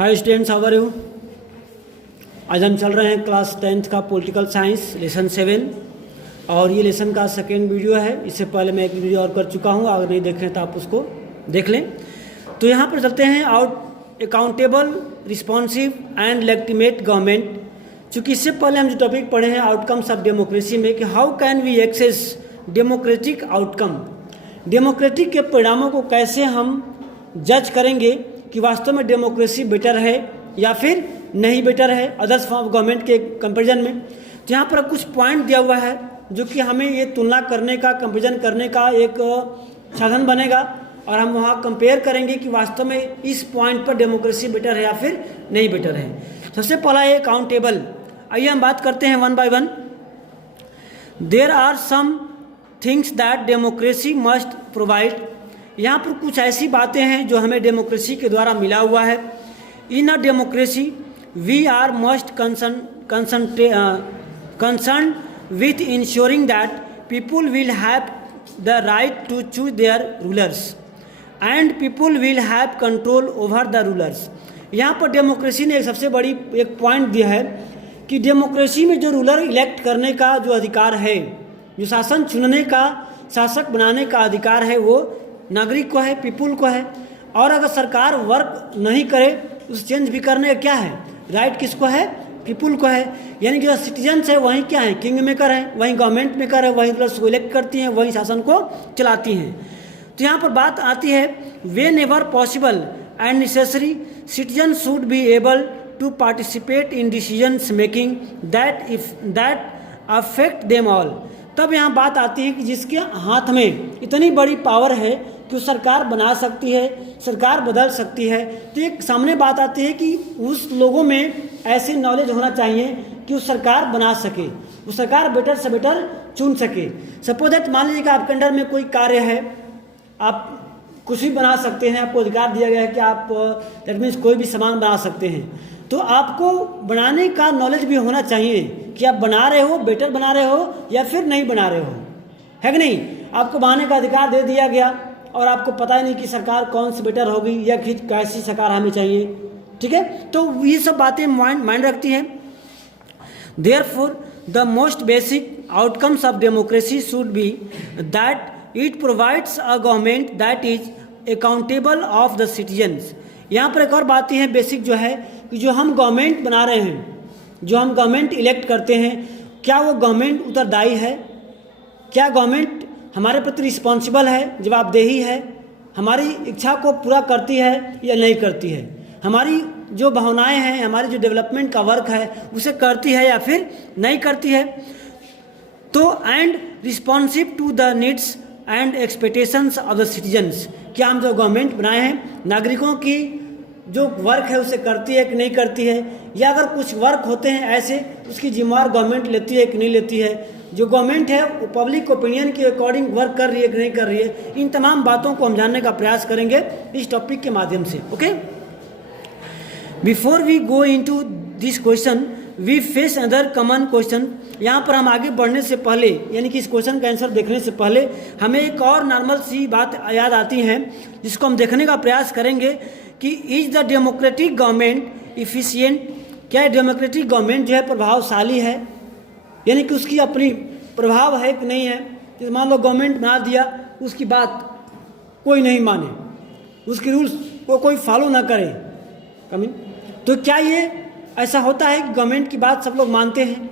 Hi students, how are you. आज हम चल रहे हैं क्लास 10th का पॉलिटिकल साइंस लेसन 7 और ये लेसन का सेकेंड वीडियो है। इससे पहले मैं एक वीडियो और कर चुका हूँ, अगर नहीं देखें तो आप उसको देख लें। तो यहाँ पर चलते हैं accountable, responsive and legitimate government. चूँकि इससे पहले हम जो टॉपिक पढ़े हैं आउटकम्स ऑफ डेमोक्रेसी में कि how can we access democratic outcome, democratic के परिणामों को कैसे हम जज करेंगे कि वास्तव में डेमोक्रेसी बेटर है या फिर नहीं बेटर है अदर्स फॉर्म ऑफ गवर्नमेंट के कंपैरिजन में। तो यहाँ पर कुछ पॉइंट दिया हुआ है जो कि हमें ये तुलना करने का, कंपैरिजन करने का एक साधन बनेगा और हम वहाँ कंपेयर करेंगे कि वास्तव में इस पॉइंट पर डेमोक्रेसी बेटर है या फिर नहीं बेटर है। सबसे पहला है अकाउंटेबल। आइए हम बात करते हैं one by one. There are some things that democracy must provide. यहाँ पर कुछ ऐसी बातें हैं जो हमें डेमोक्रेसी के द्वारा मिला हुआ है। In a democracy we are must concern with ensuring that people will have the right to choose their rulers and people will have control over the rulers. यहाँ पर डेमोक्रेसी ने एक सबसे बड़ी एक पॉइंट दिया है कि डेमोक्रेसी में जो रूलर इलेक्ट करने का जो अधिकार है, जो शासन चुनने का, शासक बनाने का अधिकार है, वो नागरिक को है, पीपुल को है। और अगर सरकार वर्क नहीं करे उस चेंज भी करने का क्या है, राइट किसको है, पीपुल को है। यानी जो सिटीजन्स है वहीं क्या है, किंग मेकर है, वहीं गवर्नमेंट मेकर है, वहीं रूलर्स को इलेक्ट करती हैं, वहीं शासन को चलाती हैं। तो यहाँ पर बात आती है whenever possible and necessary citizen should be able to participate in decisions making that affect them all. तब यहाँ बात आती है कि जिसके हाथ में इतनी बड़ी पावर है कि वो सरकार बना सकती है, सरकार बदल सकती है। तो एक सामने बात आती है कि उस लोगों में ऐसी नॉलेज होना चाहिए कि वो सरकार बना सके, वो सरकार बेटर से बेटर चुन सके। सपोज दैट मान लीजिए कि आपके अंडर में कोई कार्य है, आप कुछ भी बना सकते हैं, आपको अधिकार दिया गया है कि आप दैट मीन्स कोई भी सामान बना सकते हैं। तो आपको बनाने का नॉलेज भी होना चाहिए कि आप बना रहे हो, बेटर बना रहे हो या फिर नहीं बना रहे हो, है कि नहीं। आपको बनाने का अधिकार दे दिया गया और आपको पता ही नहीं कि सरकार कौन सी बेटर होगी या कैसी सरकार हमें चाहिए, ठीक है। तो ये सब बातें माइंड रखती हैं। Therefore the most basic outcomes of democracy should be that it provides a government that is accountable of the citizens. यहाँ पर एक और बात है बेसिक जो है कि जो हम गवर्नमेंट बना रहे हैं, जो हम गवर्नमेंट इलेक्ट करते हैं, क्या वो गवर्नमेंट उत्तरदायी है, क्या गवर्नमेंट हमारे प्रति रिस्पॉन्सिबल है, जवाबदेही है, हमारी इच्छा को पूरा करती है या नहीं करती है, हमारी जो भावनाएं हैं, हमारी जो डेवलपमेंट का वर्क है उसे करती है या फिर नहीं करती है। तो and responsive to the needs and expectations of the citizens. क्या हम जो गवर्नमेंट बनाए हैं नागरिकों की जो वर्क है उसे करती है कि नहीं करती है, या अगर कुछ वर्क होते हैं ऐसे उसकी जिम्मेवार गवर्नमेंट लेती है कि नहीं लेती है, जो गवर्नमेंट है वो पब्लिक ओपिनियन के अकॉर्डिंग वर्क कर रही है कि नहीं कर रही है। इन तमाम बातों को हम जानने का प्रयास करेंगे इस टॉपिक के माध्यम से। Okay, before we go into this question we face other common question. यहाँ पर हम आगे बढ़ने से पहले, यानी कि इस क्वेश्चन का आंसर देखने से पहले हमें एक और नॉर्मल सी बात याद आती है जिसको हम देखने का प्रयास करेंगे कि is the democratic government efficient. क्या डेमोक्रेटिक गवर्नमेंट जो है प्रभावशाली है, यानी कि उसकी अपनी प्रभाव है कि नहीं है। जैसे मान लो गवर्नमेंट बना दिया, उसकी बात कोई नहीं माने, उसके रूल्स को कोई फॉलो ना करे कमिंग, तो क्या ये ऐसा होता है कि गवर्नमेंट की बात सब लोग मानते हैं,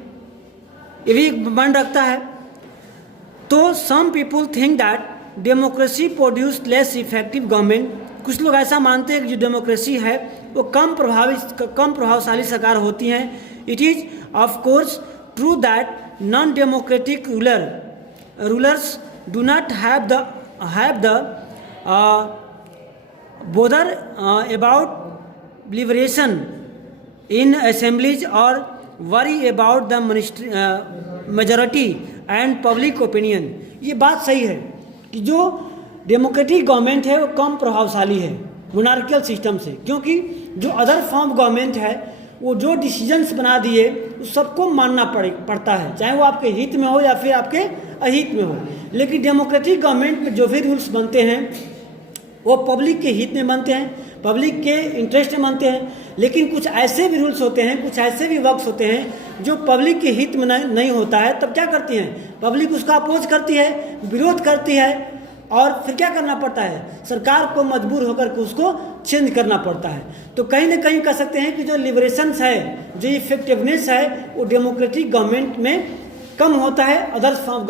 ये भी मांड रखता है। तो some people think that democracy produce less effective government. कुछ लोग ऐसा मानते हैं कि जो डेमोक्रेसी है वो कम प्रभावशाली सरकार होती हैं। It is of course true that non democratic rulers do not have the bother about liberation in assemblies or worry about the majority and public opinion। ये बात सही है कि जो डेमोक्रेटिक गवर्नमेंट है वो कम प्रभावशाली है मोनार्कियल सिस्टम से, क्योंकि जो अदर फॉर्म गवर्नमेंट है वो जो डिसीजंस बना दिए उस सबको मानना पड़ता है, चाहे वो आपके हित में हो या फिर आपके अहित में हो। लेकिन डेमोक्रेटिक गवर्नमेंट में जो भी रूल्स बनते हैं वो पब्लिक के हित में बनते हैं, पब्लिक के इंटरेस्ट में बनते हैं। लेकिन कुछ ऐसे भी रूल्स होते हैं, कुछ ऐसे भी वर्क्स होते हैं जो पब्लिक के हित में नहीं होता है, तब क्या करती हैं, पब्लिक उसका अपोज करती है, विरोध करती है, और फिर क्या करना पड़ता है, सरकार को मजबूर होकर के उसको चेंज करना पड़ता है। तो कहीं ना कहीं कह सकते हैं कि जो लिबरेशंस है, जो इफेक्टिवनेस है, वो डेमोक्रेटिक गवर्नमेंट में कम होता है other form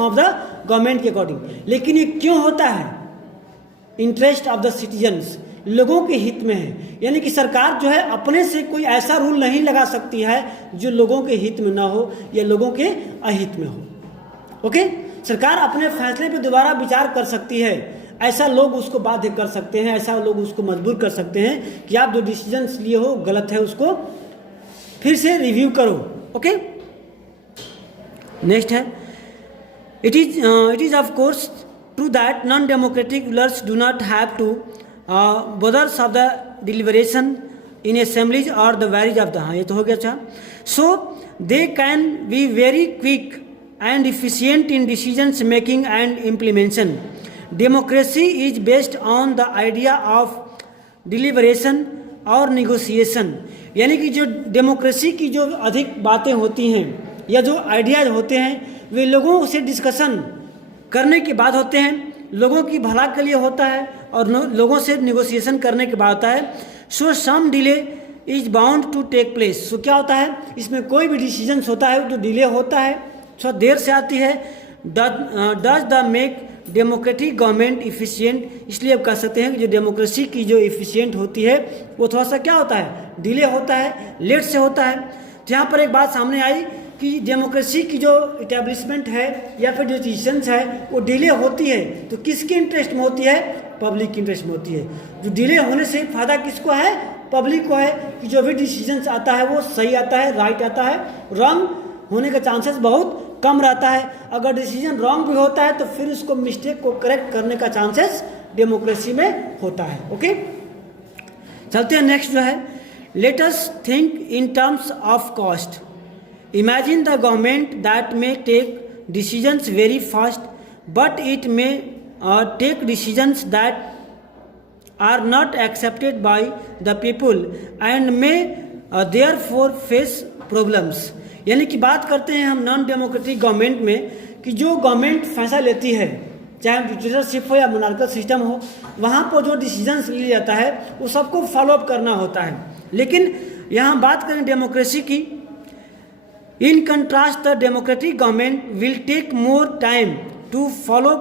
of the government के अकॉर्डिंग। लेकिन ये क्यों होता है, इंटरेस्ट ऑफ द सिटीजन्स, लोगों के हित में है। यानी कि सरकार जो है अपने से कोई ऐसा रूल नहीं लगा सकती है जो लोगों के हित में ना हो या लोगों के अहित में हो। ओके, सरकार अपने फैसले पर दोबारा विचार कर सकती है, ऐसा लोग उसको बाध्य कर सकते हैं, ऐसा लोग उसको मजबूर कर सकते हैं कि आप जो डिसीजंस लिए हो गलत है, उसको फिर से रिव्यू करो। ओके, नेक्स्ट है, it is of course true that non democratic rulers do not have to bothers of the deliberation in assemblies और द वैरिज ऑफ द, हाँ ये तो हो गया। अच्छा, so they can be very quick and efficient in decisions making and implementation. Democracy is based on the idea of deliberation और negotiation। यानी कि जो डेमोक्रेसी की जो अधिक बातें होती हैं या जो आइडियाज होते हैं वे लोगों से डिस्कशन करने के बाद होते हैं, लोगों की भला के लिए होता है और लोगों से निगोशिएशन करने के बाद होता है। So some delay is bound to take place. So क्या होता है, इसमें कोई भी डिसीजन होता है तो डिले होता है, थोड़ा देर से आती है। Does the make democratic government efficient, इसलिए आप कह सकते हैं कि जो डेमोक्रेसी की जो इफिशिएंट होती है वो थोड़ा सा क्या होता है, डिले होता है, लेट से होता है। तो यहाँ पर एक बात सामने आई कि डेमोक्रेसी की जो इटेब्लिशमेंट है या फिर जो डिसीजंस है वो डिले होती है, तो किसके इंटरेस्ट में होती है, पब्लिक के इंटरेस्ट में होती है। जो डिले होने से फायदा किसको है, पब्लिक को है, कि जो भी डिसीजंस आता है वो सही आता है, राइट आता है, रॉन्ग होने का चांसेस बहुत कम रहता है। अगर डिसीजन रॉन्ग भी होता है तो फिर उसको मिस्टेक को करेक्ट करने का चांसेस डेमोक्रेसी में होता है। ओके, चलते हैं नेक्स्ट जो है, let us think in terms of cost. Imagine the government that may take decisions very fast but it may take decisions that are not accepted by the people and may therefore face problems. यानी कि बात करते हैं हम non democratic government में कि जो government फैसला लेती है, चाहे डिक्टेटरशिप हो या मोनार्कल सिस्टम हो, वहाँ पर जो डिसीजंस लिया जाता है वो सबको फॉलोअप करना होता है। लेकिन यहाँ बात करें डेमोक्रेसी की, in contrast the democratic government will take more time to follow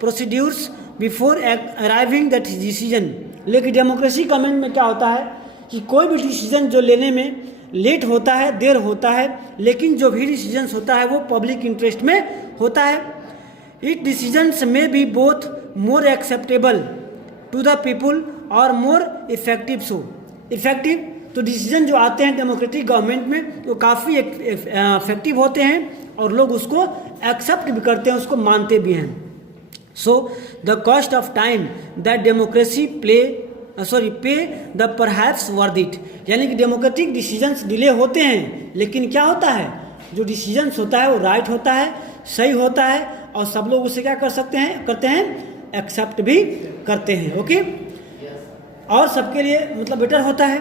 procedures before arriving that decision. लेकिन डेमोक्रेसी गवर्नमेंट में क्या होता है कि कोई भी डिसीजन जो लेने में लेट होता है, देर होता है, लेकिन जो भी डिसीजंस होता है वो पब्लिक इंटरेस्ट में होता है। इट डिसीजंस में be both more acceptable to the people और मोर इफेक्टिव। सो इफेक्टिव, तो डिसीजन जो आते हैं डेमोक्रेटिक गवर्नमेंट में वो काफ़ी इफेक्टिव होते हैं और लोग उसको एक्सेप्ट भी करते हैं, उसको मानते भी हैं। So the cost of time that democracy पे द परहैप्स वर्थ इट। यानी कि डेमोक्रेटिक डिसीजंस डिले होते हैं, लेकिन क्या होता है, जो डिसीजंस होता है वो राइट होता है, सही होता है, और सब लोग उसे क्या करते हैं, एक्सेप्ट भी करते हैं। ओके, और सबके लिए मतलब बेटर होता है।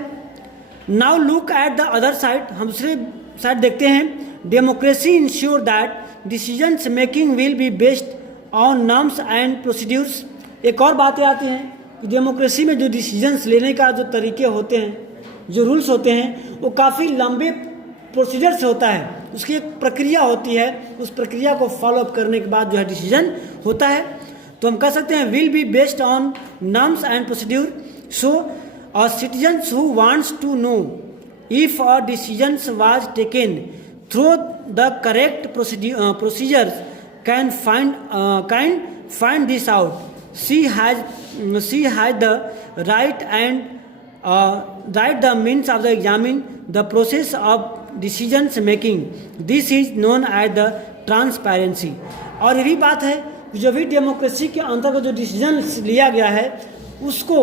Now look at the other side, हम दूसरे साइड देखते हैं। Democracy ensure that decisions making will be based on norms and procedures. एक और बातें आती हैं कि डेमोक्रेसी में जो डिसीजंस लेने का जो तरीके होते हैं, जो रूल्स होते हैं, वो काफ़ी लंबे प्रोसीजर से होता है, उसकी एक प्रक्रिया होती है, उस प्रक्रिया को फॉलोअप करने के बाद जो है डिसीजन होता है। तो हम कह सकते हैं will be based on norms and procedure. So citizens who wants to know if a decisions was taken through the correct procedures can find this out. She has the right the means of the examine the process of decisions making. This is known as the transparency। और यही बात है कि जो भी democracy के अंतर्गत जो डिसीजन लिया गया है उसको,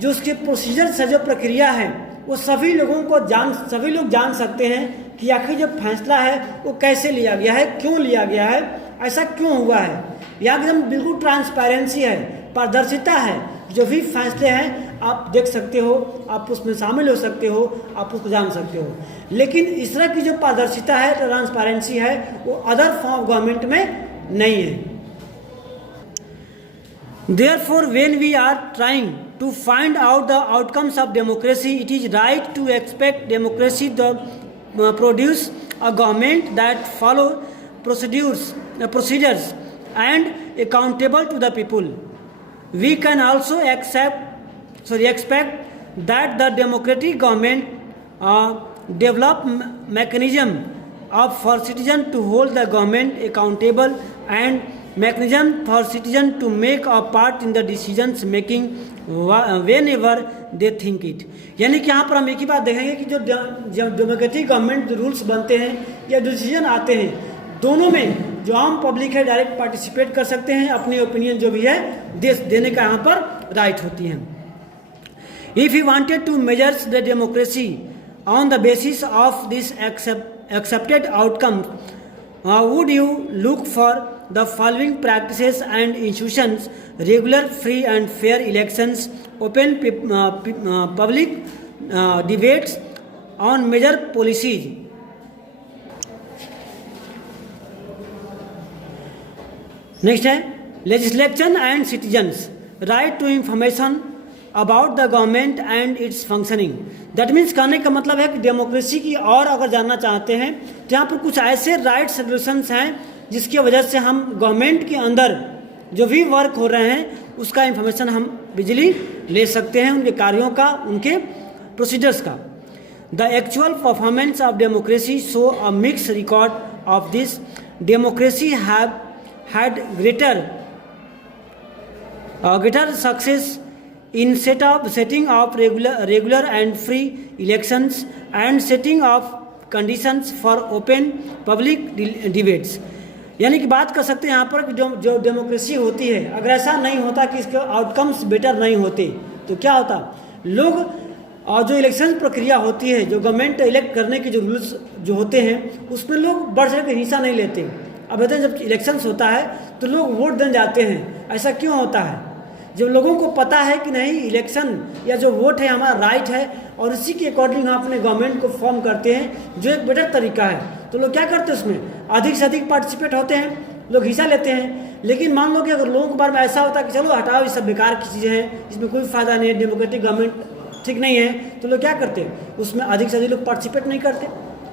जो उसके प्रोसीजर से जो प्रक्रिया है वो सभी लोग जान सकते हैं कि आखिर जो फैसला है वो कैसे लिया गया है, क्यों लिया गया है, ऐसा क्यों हुआ है। यहाँ एकदम बिल्कुल ट्रांसपेरेंसी है, पारदर्शिता है, जो भी फैसले हैं आप देख सकते हो, आप उसमें शामिल हो सकते हो, आप उसको जान सकते हो। लेकिन इस तरह की जो पारदर्शिता है, ट्रांसपेरेंसी है, वो अदर फॉर्म ऑफ गवर्नमेंट में नहीं है। Therefore, when we are trying to find out the outcomes of democracy, it is right to expect democracy to produce a government that follow procedures and accountable to the people. We can also expect that the democratic government develop mechanism for citizen to hold the government accountable and mechanism for citizen to make a part in the decisions making whenever they think it। यानी कि यहाँ पर हम एक ही बात देखेंगे कि जो डेमोक्रेटिक गवर्नमेंट रूल्स बनते हैं या डिसीजन आते हैं, दोनों में जो आम पब्लिक है डायरेक्ट पार्टिसिपेट कर सकते हैं, अपनी ओपिनियन जो भी है देने का यहाँ पर राइट होती है। If you wanted to measures the democracy on the basis of this accepted outcomes, would you look for the following practices and institutions: regular, free and fair elections, open public debates on major policies, next है legislation and citizens right to information about the government and its functioning। That means कहने का मतलब है कि democracy की और अगर जानना चाहते हैं तो यहाँ पर कुछ ऐसे राइट्स रेगुलेशंस हैं जिसकी वजह से हम गवर्नमेंट के अंदर जो भी वर्क हो रहे हैं उसका इंफॉर्मेशन हम बिजली ले सकते हैं, उनके कार्यों का, उनके प्रोसीजर्स का। The actual performance of democracy show a mix record of this. Democracy have had greater success in setting of regular and free elections and setting of conditions for open public debates। यानी कि बात कर सकते हैं यहाँ पर कि जो डेमोक्रेसी होती है, अगर ऐसा नहीं होता कि इसके आउटकम्स बेटर नहीं होते तो क्या होता, लोग और जो इलेक्शन प्रक्रिया होती है, जो गवर्नमेंट इलेक्ट करने के जो रूल्स जो होते हैं उसमें लोग बढ़ चढ़ के हिस्सा नहीं लेते। अब कहते हैं जब इलेक्शंस होता है तो लोग वोट देने जाते हैं, ऐसा क्यों होता है? जब लोगों को पता है कि नहीं इलेक्शन या जो वोट है हमारा राइट है और इसी के अकॉर्डिंग हम अपने गवर्नमेंट को फॉर्म करते हैं जो एक बेटर तरीका है, तो लोग क्या करते हैं उसमें अधिक से अधिक पार्टिसिपेट होते हैं, लोग हिस्सा लेते हैं। लेकिन मान लो कि अगर लोगों के बारे में ऐसा होता है कि चलो हटाओ, ये सब बेकार की चीज़ें हैं, इसमें कोई फ़ायदा नहीं है, डेमोक्रेटिक गवर्नमेंट ठीक नहीं है, तो लोग क्या करते हैं उसमें अधिक से अधिक लोग पार्टिसिपेट नहीं करते,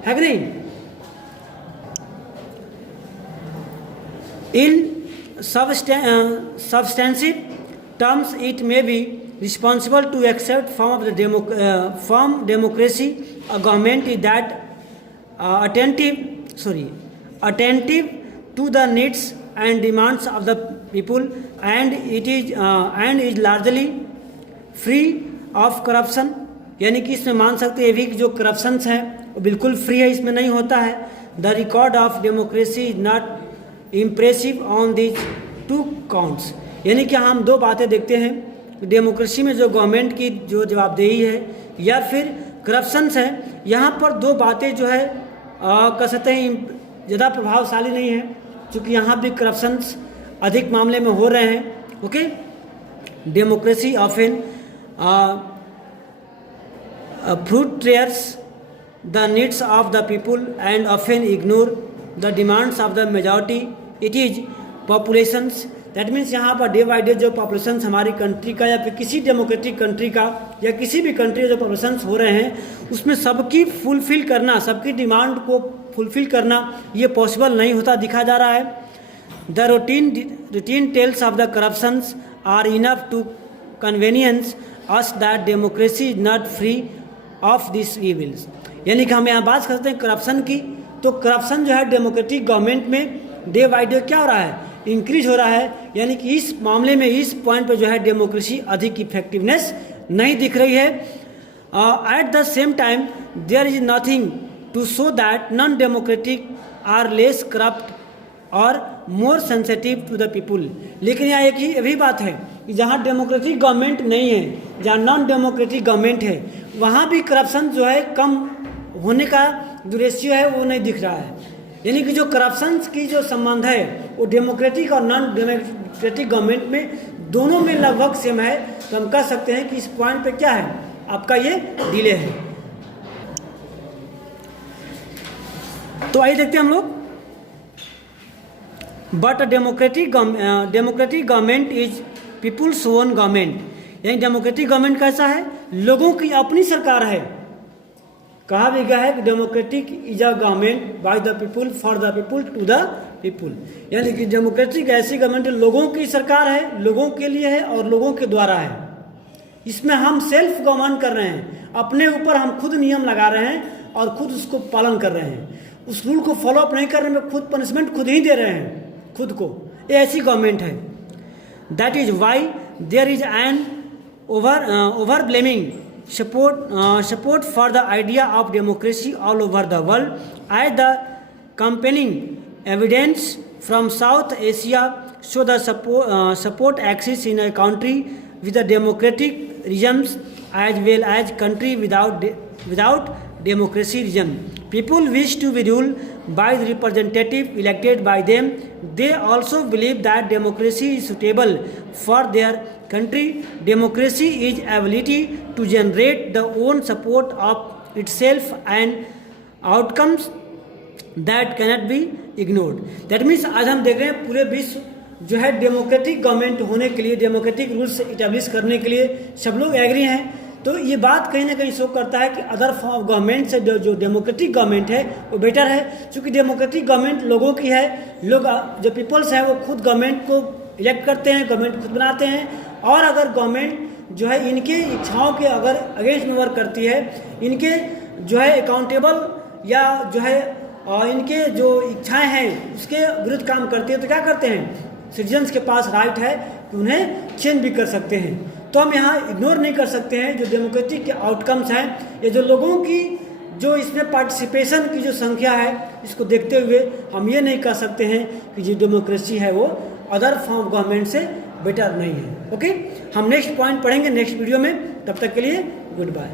है कि नहीं। इन सबस्टेंसिव terms it may be responsible to accept form of the form democracy a government is that attentive to the needs and demands of the people and it is largely free of corruption। यानी कि इसमें मान सकते हैं भी कि जो corruptions हैं वो बिल्कुल फ्री है, इसमें नहीं होता है। The record of democracy is not impressive on this two counts. यानी कि हम दो बातें देखते हैं, डेमोक्रेसी में जो गवर्नमेंट की जो जवाबदेही है या फिर करप्शंस है, यहाँ पर दो बातें जो है कह सकते हैं ज़्यादा प्रभावशाली नहीं है, क्योंकि यहाँ भी करप्शंस अधिक मामले में हो रहे हैं। Okay, democracy often frustrates the needs of the people and often ignore the demands of the majority it is populations। That means यहाँ पर डे बाई डे जो पॉपुलेशन हमारी कंट्री का या फिर किसी डेमोक्रेटिक कंट्री का या किसी भी कंट्री जो पॉपुलेशन हो रहे हैं उसमें सबकी फुलफिल करना, सबकी डिमांड को फुलफिल करना ये पॉसिबल नहीं होता दिखा जा रहा है। The routine tales of the corruptions are enough to convenience us that democracy is not free of this evils. यानी कि हम यहाँ बात करते हैं करप्शन की, तो करप्शन जो है डेमोक्रेटिक गवर्नमेंट में डे बाई डे क्या हो रहा है, इंक्रीज हो रहा है। यानी कि इस मामले में इस पॉइंट पर जो है डेमोक्रेसी अधिक इफेक्टिवनेस नहीं दिख रही है। At the same time there is nothing to show that non democratic are less corrupt और more sensitive to the people. लेकिन यहाँ एक ही अभी बात है कि जहाँ डेमोक्रेटिक गवर्नमेंट नहीं है, जहाँ नॉन डेमोक्रेटिक गवर्नमेंट है, वहाँ भी करप्शन जो है कम होने का जो रेशियो है वो नहीं दिख रहा है। यानी कि जो करप्शन की जो संबंध है वो डेमोक्रेटिक और नॉन डेमोक्रेटिक गवर्नमेंट में दोनों में लगभग सेम है, तो हम कह सकते हैं कि इस पॉइंट पे क्या है, आपका ये डिले है। तो आइए देखते हैं हम लोग। But democratic government is people's own government, यानी डेमोक्रेटिक गवर्नमेंट कैसा है, लोगों की अपनी सरकार है। कहा भी गया है कि democratic is a government by the people for the people to the people, यानी कि डेमोक्रेटिक ऐसी गवर्नमेंट लोगों की सरकार है, लोगों के लिए है और लोगों के द्वारा है। इसमें हम सेल्फ गवर्न कर रहे हैं, अपने ऊपर हम खुद नियम लगा रहे हैं और खुद उसको पालन कर रहे हैं। उस रूल को फॉलो अप नहीं करने में खुद पनिशमेंट खुद ही दे रहे हैं खुद को, ये ऐसी गवर्नमेंट है। That is why there is an ओवर ब्लेमिंग support for the idea of democracy all over the world, as the compelling evidence from South Asia show the support exists in a country with a democratic regimes as well as country without democracy regime. People wish to be ruled by the representative elected by them. They also believe that democracy is suitable for their country. Democracy is ability to generate the own support of itself and outcomes that cannot be ignored. That means आज हम देख रहे हैं पूरे विश्व जो है democratic government होने के लिए, डेमोक्रेटिक रूल्स इस्टेब्लिश करने के लिए सब लोग एग्री हैं। तो ये बात कहीं ना कहीं शो करता है कि अदर फॉर्म ऑफ गवर्नमेंट से जो डेमोक्रेटिक गवर्नमेंट है वो बेटर है, क्योंकि डेमोक्रेटिक गवर्नमेंट लोगों की है, लोग जो पीपल्स हैं वो खुद गवर्नमेंट को इलेक्ट करते हैं, गवर्नमेंट खुद बनाते हैं। और अगर गवर्नमेंट जो है इनके इच्छाओं के अगर अगेंस्ट में वर्क करती है, इनके जो है अकाउंटेबल या जो है इनके जो इच्छाएं हैं उसके विरुद्ध काम करती है, तो क्या करते हैं, सिटीजन्स के पास राइट है कि उन्हें चेंज भी कर सकते हैं। तो हम यहाँ इग्नोर नहीं कर सकते हैं जो डेमोक्रेटिक के आउटकम्स हैं, या जो लोगों की जो इसमें पार्टिसिपेशन की जो संख्या है, इसको देखते हुए हम ये नहीं कह सकते हैं कि जो डेमोक्रेसी है वो अदर फॉर्म ऑफ गवर्नमेंट से बेटर नहीं है। ओके, हम नेक्स्ट पॉइंट पढ़ेंगे नेक्स्ट वीडियो में, तब तक के लिए गुड बाय।